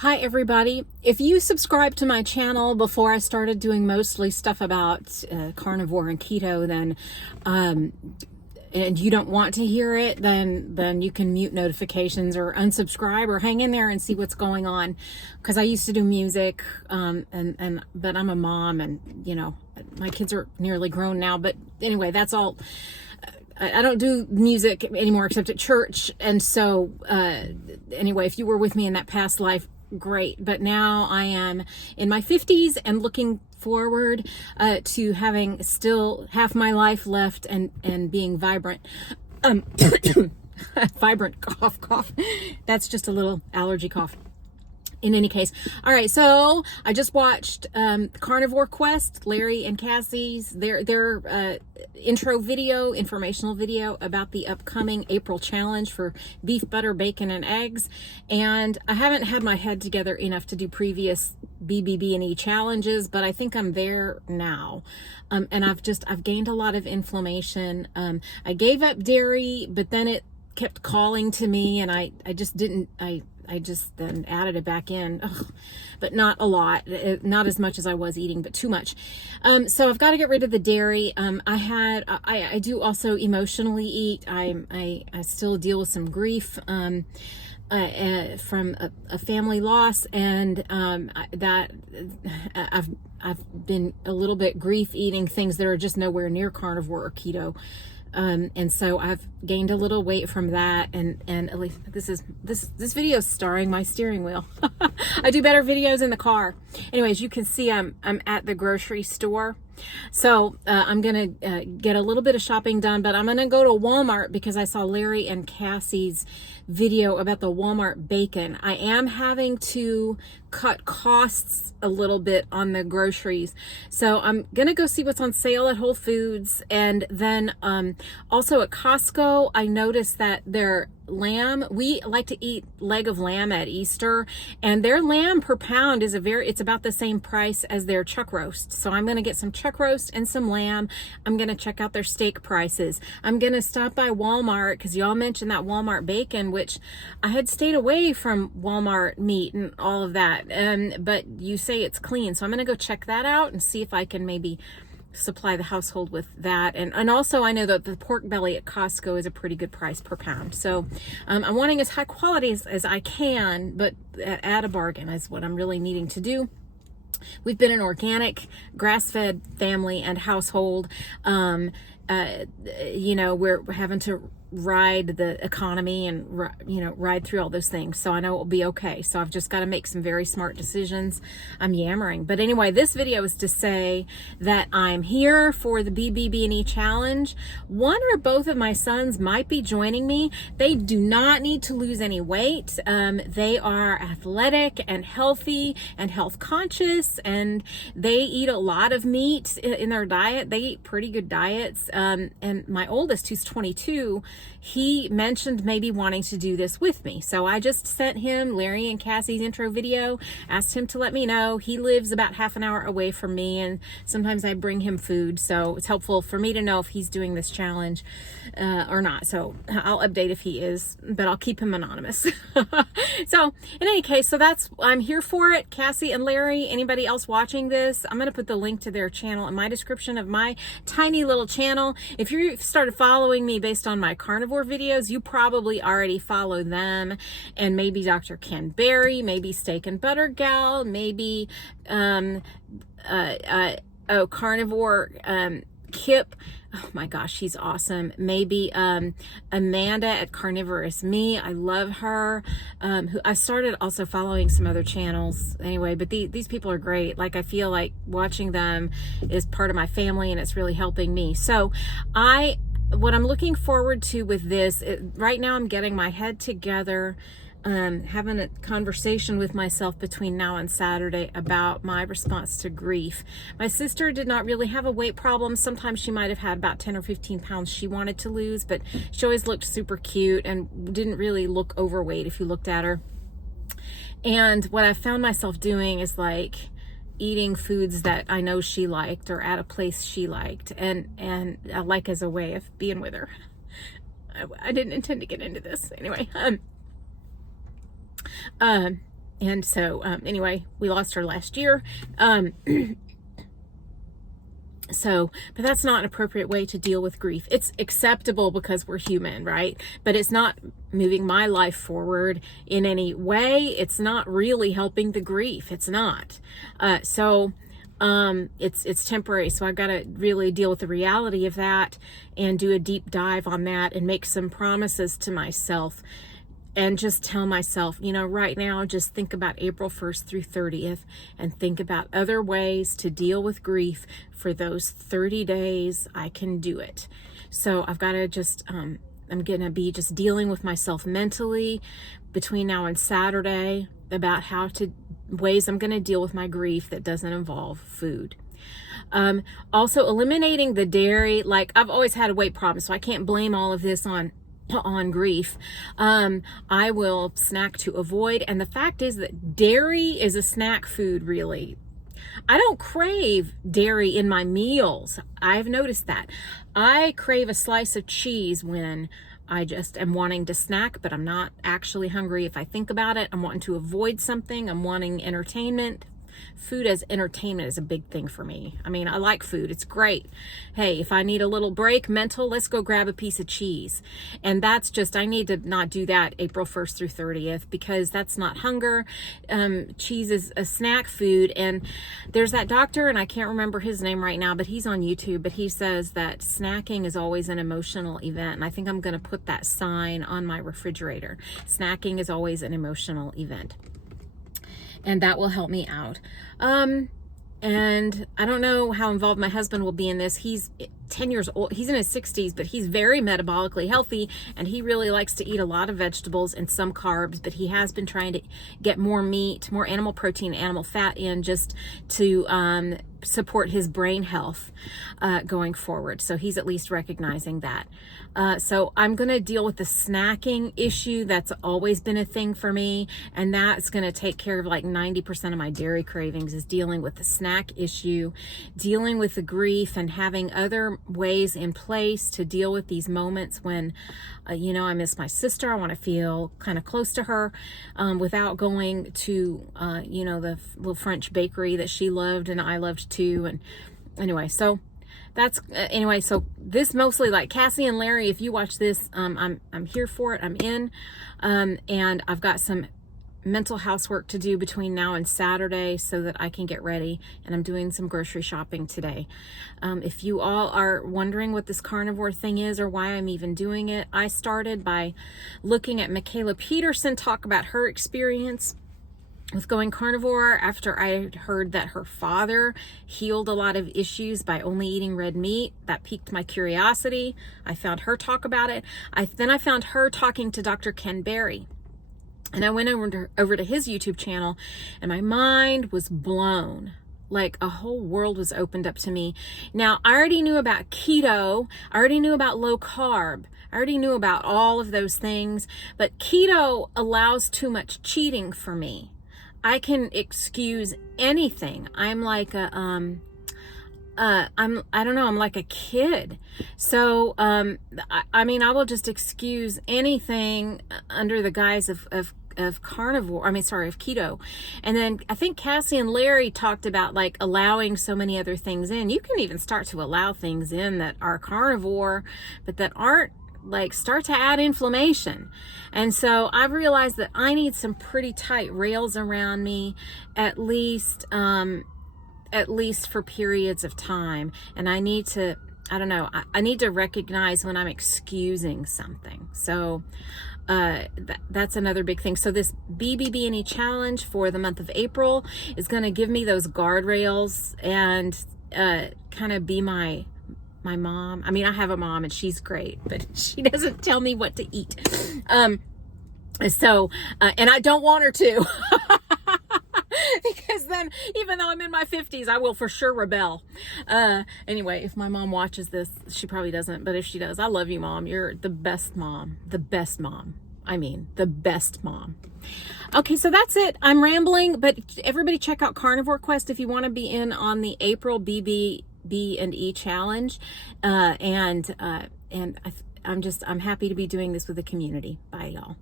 Hi everybody. If you subscribed to my channel before I started doing mostly stuff about carnivore and keto, then and you don't want to hear it, then you can mute notifications or unsubscribe or hang in there and see what's going on. Because I used to do music, but I'm a mom, and my kids are nearly grown now. But anyway, that's all. I don't do music anymore except at church, and so anyway, if you were with me in that past life, great. But now I am in my 50s and looking forward to having still half my life left and being vibrant. Vibrant cough. That's just a little allergy cough. In any case, all right, so I just watched Carnivore Quest, Larry and Cassie's, their intro video, informational video about the upcoming April challenge for beef, butter, bacon, and eggs. And I haven't had my head together enough to do previous BBB&E challenges, but I think I'm there now. And I've gained a lot of inflammation. I gave up dairy, but then it kept calling to me, and I just then added it back in. Ugh, but not a lot, not as much as I was eating, but too much. So I've got to get rid of the dairy. I do also emotionally eat. I still deal with some grief from a family loss, and that I've been a little bit grief eating things that are just nowhere near carnivore or keto. And so I've gained a little weight from that, and at least this video is starring my steering wheel. I do better videos in the car. Anyways, you can see I'm at the grocery store. So I'm gonna get a little bit of shopping done, but I'm gonna go to Walmart because I saw Larry and Cassie's video about the Walmart bacon. I am having to cut costs a little bit on the groceries, so I'm gonna go see what's on sale at Whole Foods. And then also at Costco, I noticed that their lamb, we like to eat leg of lamb at Easter, and their lamb per pound is it's about the same price as their chuck roast. So I'm going to get some chuck roast and some lamb. I'm going to check out their steak prices. I'm going to stop by Walmart because y'all mentioned that Walmart bacon, which I had stayed away from Walmart meat and all of that, but you say it's clean, so I'm going to go check that out and see if I can maybe supply the household with that. And also I know that the pork belly at Costco is a pretty good price per pound. So I'm wanting as high quality as I can, but at a bargain is what I'm really needing to do. We've been an organic, grass-fed family and household. We're having to ride the economy and ride through all those things, so I know it will be okay. So I've just got to make some very smart decisions. I'm yammering, but anyway, this video is to say that I'm here for the BBB&E challenge. One or both of my sons might be joining me. They do not need to lose any weight. They are athletic and healthy and health conscious, and they eat a lot of meat in their diet. They eat pretty good diets. And my oldest, who's 22, he mentioned maybe wanting to do this with me. So I just sent him Larry and Cassie's intro video, asked him to let me know. He lives about half an hour away from me, and sometimes I bring him food. So it's helpful for me to know if he's doing this challenge or not. So I'll update if he is, but I'll keep him anonymous. So in any case, I'm here for it. Cassie and Larry, anybody else watching this, I'm going to put the link to their channel in my description of my tiny little channel. If you started following me based on my carnivore videos, you probably already follow them, and maybe Dr. Ken Berry, maybe Steak and Butter Gal, maybe carnivore Kip. Oh my gosh, she's awesome. Maybe Amanda at Carnivorous Me. I love her. Who I started also following some other channels anyway, but these people are great. Like, I feel like watching them is part of my family, and it's really helping me. So what I'm looking forward to with this, right now I'm getting my head together, having a conversation with myself between now and Saturday about my response to grief. My sister did not really have a weight problem. Sometimes she might have had about 10 or 15 pounds she wanted to lose, but she always looked super cute and didn't really look overweight if you looked at her. And what I found myself doing is like eating foods that I know she liked or at a place she liked, and like as a way of being with her. I didn't intend to get into this anyway. And so, anyway, we lost her last year. So, but that's not an appropriate way to deal with grief. It's acceptable because we're human, right? But it's not moving my life forward in any way. It's not really helping the grief. It's not. It's temporary. So I've got to really deal with the reality of that and do a deep dive on that and make some promises to myself. And just tell myself, right now, just think about April 1st through 30th and think about other ways to deal with grief for those 30 days. I can do it. So I've got to just, I'm going to be just dealing with myself mentally between now and Saturday about ways I'm going to deal with my grief that doesn't involve food. Also eliminating the dairy. Like, I've always had a weight problem, so I can't blame all of this on grief. I will snack to avoid, and the fact is that dairy is a snack food, really. I don't crave dairy in my meals. I've noticed that. I crave a slice of cheese when I just am wanting to snack, but I'm not actually hungry. If I think about it, I'm wanting to avoid something. I'm wanting entertainment. Food as entertainment is a big thing for me. I mean, I like food. It's great. Hey, if I need a little break, mental, let's go grab a piece of cheese. And that's just, I need to not do that April 1st through 30th because that's not hunger. Cheese is a snack food. And there's that doctor, and I can't remember his name right now, but he's on YouTube, but he says that snacking is always an emotional event. And I think I'm going to put that sign on my refrigerator. Snacking is always an emotional event. And that will help me out. And I don't know how involved my husband will be in this. He's 10 years old. He's in his 60s, but he's very metabolically healthy, and he really likes to eat a lot of vegetables and some carbs, but he has been trying to get more meat, more animal protein, animal fat in just to support his brain health going forward. So he's at least recognizing that. So I'm going to deal with the snacking issue. That's always been a thing for me. And that's going to take care of like 90% of my dairy cravings, is dealing with the snack issue, dealing with the grief, and having other ways in place to deal with these moments when, I miss my sister. I want to feel kind of close to her without going to, the little French bakery that she loved and I loved too. And anyway, so that's so this mostly, like Cassie and Larry, if you watch this, I'm here for it. I'm in, and I've got some mental housework to do between now and Saturday so that I can get ready, and I'm doing some grocery shopping today. If you all are wondering what this carnivore thing is or why I'm even doing it, I started by looking at Michaela Peterson talk about her experience with going carnivore after I heard that her father healed a lot of issues by only eating red meat. That piqued my curiosity. I found her talk about it. Then I found her talking to Dr. Ken Berry. And I went over to his YouTube channel, and my mind was blown. Like a whole world was opened up to me. Now, I already knew about keto. I already knew about low carb. I already knew about all of those things. But keto allows too much cheating for me. I can excuse anything. I'm like I'm like a kid. So, I will just excuse anything under the guise of carnivore. Of keto. And then I think Cassie and Larry talked about like allowing so many other things in. You can even start to allow things in that are carnivore, but that aren't, like, start to add inflammation. And so I've realized that I need some pretty tight rails around me, at least for periods of time. And I need to, I need to recognize when I'm excusing something. So that's another big thing. So this BBB&E challenge for the month of April is going to give me those guardrails and kind of be my mom. I have a mom and she's great, but she doesn't tell me what to eat. And I don't want her to. Because then, even though I'm in my 50s, I will for sure rebel. Anyway, if my mom watches this, she probably doesn't, but if she does, I love you, Mom. You're the best mom. The best mom. The best mom. Okay, so that's it. I'm rambling, but everybody check out Carnivore Quest if you want to be in on the April BBB&E challenge. I'm happy to be doing this with the community. Bye, y'all.